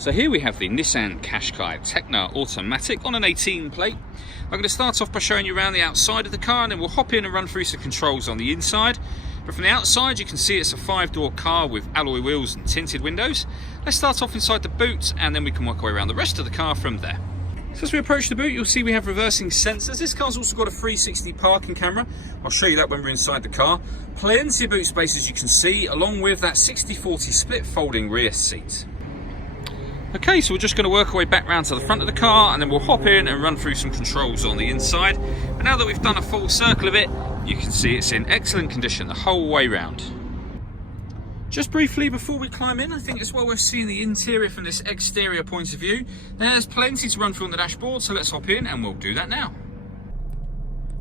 So here we have the Nissan Qashqai Techno Automatic on an 18 plate. I'm going to start off by showing you around the outside of the car, and then we'll hop in and run through some controls on the inside. But from the outside you can see it's a 5-door car with alloy wheels and tinted windows. Let's start off inside the boot and then we can work our way around the rest of the car from there. So as we approach the boot, you'll see we have reversing sensors. This car's also got a 360 parking camera. I'll show you that when we're inside the car. Plenty of boot space, as you can see, along with that 60/40 split folding rear seat. Okay, so we're just going to work our way back round to the front of the car and then we'll hop in and run through some controls on the inside. But now that we've done a full circle of it, you can see it's in excellent condition the whole way round. Just briefly before we climb in, I think it's well worth seeing the interior from this exterior point of view. There's plenty to run through on the dashboard, so let's hop in and we'll do that now.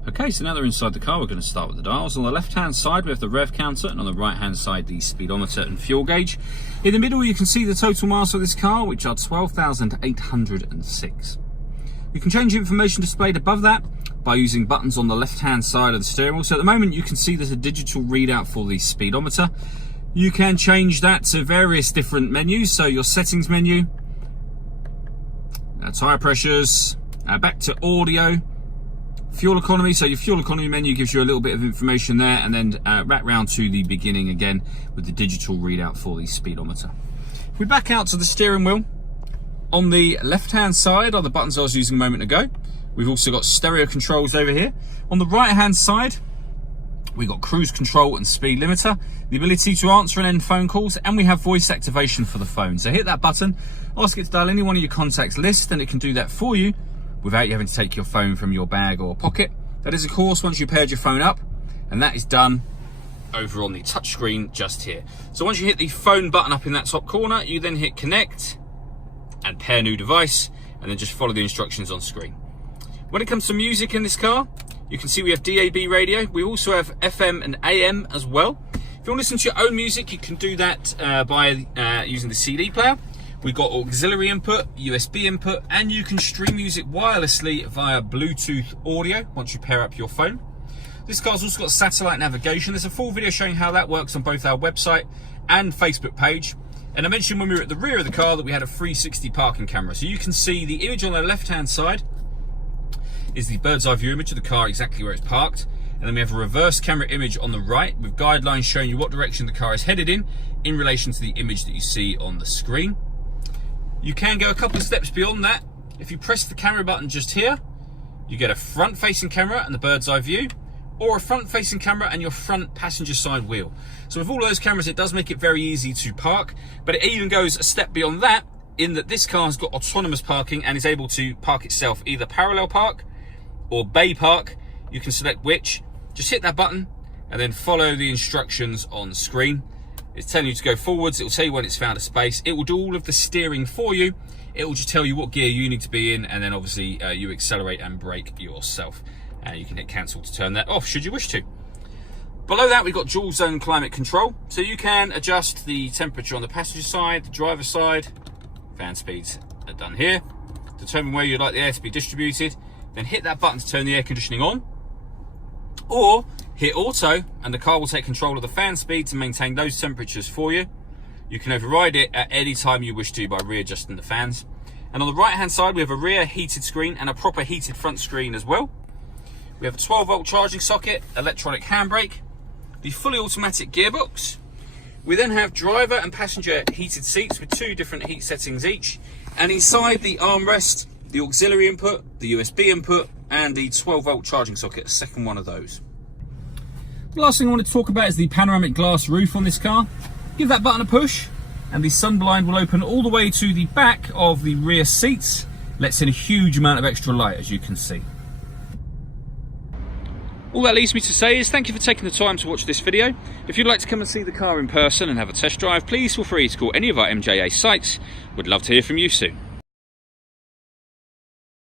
Okay, so now that we're inside the car, we're going to start with the dials. On the left hand side we have the rev counter, and on the right hand side the speedometer and fuel gauge. In the middle you can see the total miles of this car, which are 12,806. You can change the information displayed above that by using buttons on the left hand side of the steering wheel. So at the moment you can see there's a digital readout for the speedometer. You can change that to various different menus, so your settings menu, tyre pressures, back to audio, fuel economy, so your fuel economy menu gives you a little bit of information there, and then back round to the beginning again with the digital readout for the speedometer. If we back out to the steering wheel, on the left hand side are the buttons I was using a moment ago. We've also got stereo controls over here. On the right hand side we've got cruise control and speed limiter, the ability to answer and end phone calls, and we have voice activation for the phone. So hit that button, ask it to dial any one of your contacts list, and it can do that for you without you having to take your phone from your bag or pocket. That is, of course, once you've paired your phone up, and that is done over on the touchscreen just here. So once you hit the phone button up in that top corner, you then hit connect and pair new device, and then just follow the instructions on screen. When it comes to music in this car, you can see we have DAB radio. We also have FM and AM as well. If you want to listen to your own music, you can do that by using the CD player. We've got auxiliary input, USB input, and you can stream music wirelessly via Bluetooth audio once you pair up your phone. This car's also got satellite navigation. There's a full video showing how that works on both our website and Facebook page. And I mentioned when we were at the rear of the car that we had a 360 parking camera. So you can see the image on the left-hand side is the bird's eye view image of the car, exactly where it's parked. And then we have a reverse camera image on the right with guidelines showing you what direction the car is headed in relation to the image that you see on the screen. You can go a couple of steps beyond that. If you press the camera button just here, you get a front-facing camera and the bird's eye view, or a front-facing camera and your front passenger side wheel. So with all those cameras, it does make it very easy to park, but it even goes a step beyond that in that this car has got autonomous parking and is able to park itself, either parallel park or bay park. You can select which. Just hit that button and then follow the instructions on screen. It's telling you to go forwards. It will tell you when it's found a space. It will do all of the steering for you. It will just tell you what gear you need to be in, and then obviously you accelerate and brake yourself. You can hit cancel to turn that off should you wish to. Below that we've got dual zone climate control, so you can adjust the temperature on the passenger side, the driver's side. Fan speeds are done here. Determine where you'd like the air to be distributed, then hit that button to turn the air conditioning on, or hit auto and the car will take control of the fan speed to maintain those temperatures for you. You can override it at any time you wish to by readjusting the fans. And on the right hand side we have a rear heated screen and a proper heated front screen as well. We have a 12-volt charging socket, electronic handbrake, the fully automatic gearbox. We then have driver and passenger heated seats with 2 different heat settings each, and inside the armrest, the auxiliary input, the USB input, and the 12-volt charging socket, a second one of those. The last thing I want to talk about is the panoramic glass roof on this car. Give that button a push and the sun blind will open all the way to the back of the rear seats. Lets in a huge amount of extra light, as you can see. All that leaves me to say is thank you for taking the time to watch this video. If you'd like to come and see the car in person and have a test drive, please feel free to call any of our MJA sites. We'd love to hear from you soon.